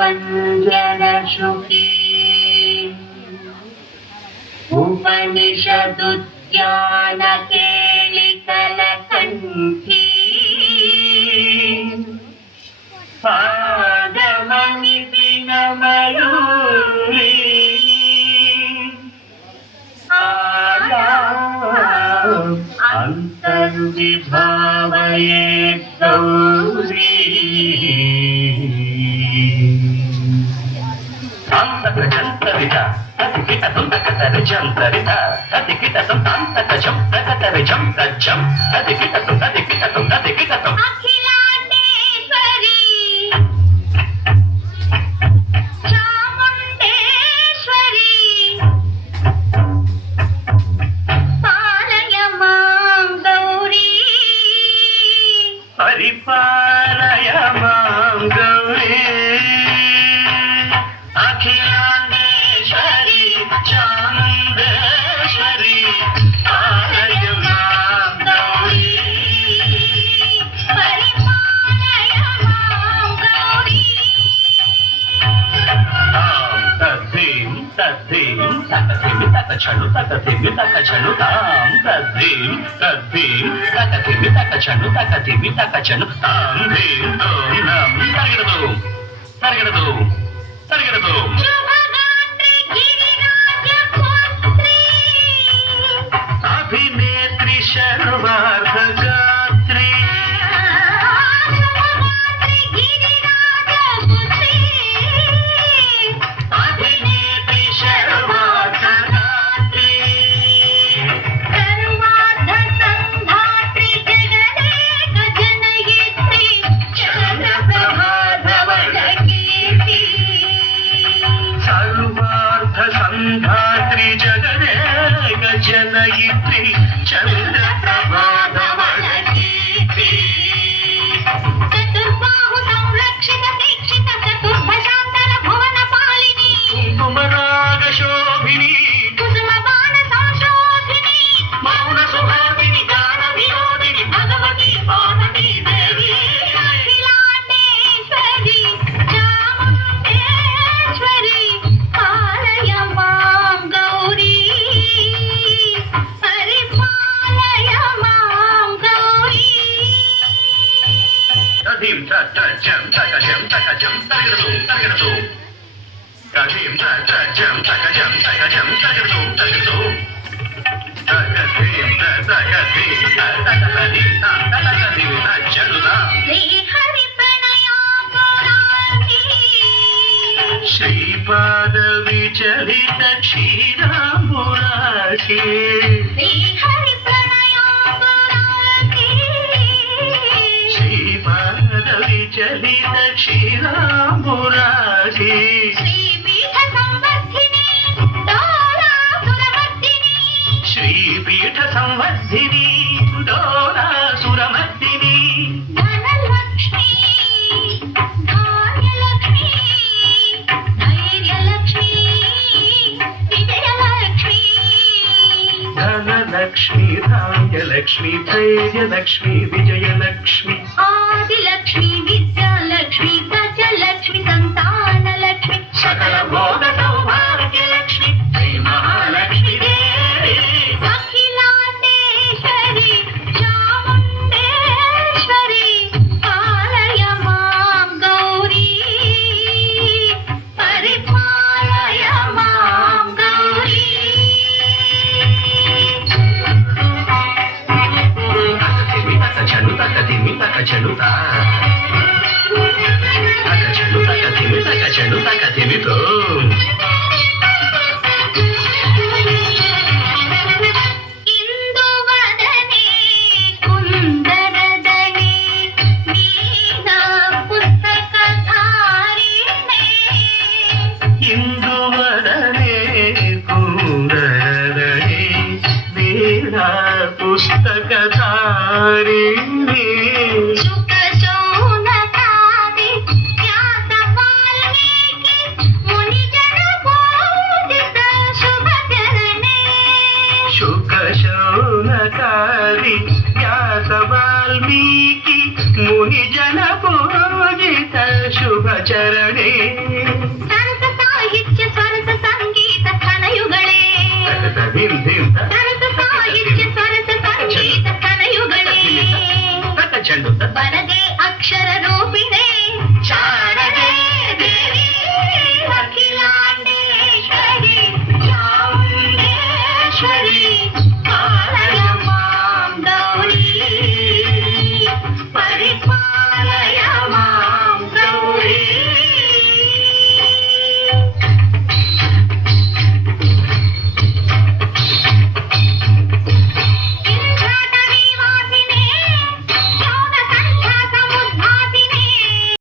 पञ्जरशुकी उपनिषदुद्यानकेलिकलकण्ठी पादमणिपिनमयूरी अन्तर्विभावये गौरी जन्तरिता अतिकिट सुन्दकतर जन्तरिता अतिकिट सुन्दान्तक जन्तकतर जन्तजम् अतिकिट सुन्ददिकिट अखिलाण्डेश्वरी चामुण्डेश्वरी पालय मां गौरी परिपालय मां गौरी अखिलाण्डेश्वरी चामुण्डेश्वरी पालय मां गौरी परिपालय मां गौरी तद्धीं तकथिमि तकछनु तकथिमि तकछनु तां तद्धीं तकथिमि तकछनु तकथिमि तकछनु तां धीं तों नं तर्गिडदु अभिनेत्री शर्वार्धगात्री अभिनेत्री शर्वार्धगात्री सर्वार्धसंधात्री जगदेक जनयित्री चन्द्रप्रभाधवलकीर्ति सर्वार्धसंधात्री जगदेक जनयित्री चन्द्रप्रभाधवलकीर्ति चतुर्बाहु संरक्षित दीक्षित चतुर्भुजान्तन भुवनपालिनी कुसुमरागशोभिनी कुसुमबाण संशोभिनी मौन सुहासिनी गान विनोदिनी भगवती पार्वती देवी अखिलाण्डेश्वरी चामुण्डेश्वरी पालय मां गौरी परिपालय मां गौरी तधिं तजं तकजं तर्गिडदु तधिं तजं तकजं तर्गिडदु तकधिं तकधिं तजनुदा श्रीहरि प्रणयाकुरार्ति श्रीपाद विचलित क्षीराम्बुराशि श्रीहरि प्रणयाकुरार्ति श्रीपाद विचलित क्षीराम्बुराशि श्रीपीठ संवर्धिनी डोलासुरमर्दिनी श्रीपीठ संवर्धिनी डोलासुरमर्दिनी धनलक्ष्मी धान्यलक्ष्मी धैर्यलक्ष्मी विजयलक्ष्मी धनलक्ष्मी धान्यलक्ष्मी धैर्यलक्ष्मी विजयलक्ष्मी आदिलक्ष्मी विद्यालक्ष्मी गजलक्ष्मी संतानलक्ष्मी सकल भोग सौभाग्यलक्ष्मी श्री महालक्ष्मी देवी अखिलाण्डेश्वरी चामुण्डेश्वरी पालय मां गौरी परिपालय मां गौरी तकथिमि तकछनु तकथिमि तों इंदुवदने कुंदरदने वीणा पुस्तकधारिणे इंदुवदने कुंदरदने वीणा पुस्तकधारिणे शुकशौनकादि व्यास वाल्मीकि मुनिजन पूजित शुभचरणे शुकशौनकादि व्यास वाल्मीकि मुनिजन पूजित शुभ ಚರಣೆ ಸರಸ ಸಾಹಿತ್ಯ ಸ್ವರಸ ಸಂಗೀತ ಕನಯುಗಳೇ ಧಿಂ ಧಿಂ ಸರಸ ಸಾಹಿತ್ಯ ಸ್ವರಸ ಸಂಗೀತ ಕನಯುಗಳೇ ಚೆಂಡು ಬರದೆ ಅಕ್ಷರ ರೂಪಿಣೆ ಶಾರದೆ ದೇವಿ ಅಖಿಲಾಂಡೇಶ್ವರಿ ಚಾಮುಂಡೇಶ್ವರಿ ಕಾಳಗ